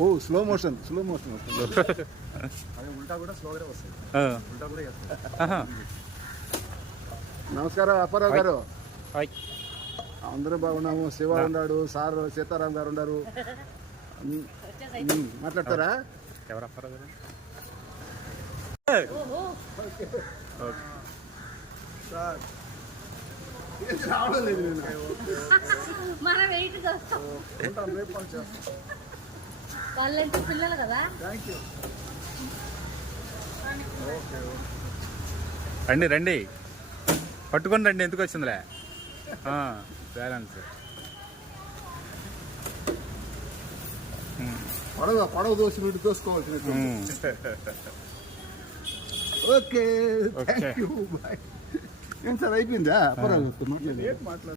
ఓ slow motion అదే ఉల్టా కూడా స్లోగానే వస్తాయి. ఉల్టా కూడా చేస్తాయి. నమస్కారం అప్పారావు గారు. అందరూ బాగున్నాము. శివ ఉన్నాడు, సార్ సీతారాం గారు ఉన్నారు. మాట్లాడతారా? ఎవరు అప్పారావు గారు? సార్ రావడం లేదు. వాళ్ళంటే పిల్లలు కదా. రండి రండి, పట్టుకొని రండి. ఎందుకు వచ్చిందిలే బ్యాలెన్స్. పడవ దోసి వీటి దోసుకోవాల్సిన. Okay, thank you, bye. ఏం సార్ అయిపోయిందా? మాట్లాడలేదు.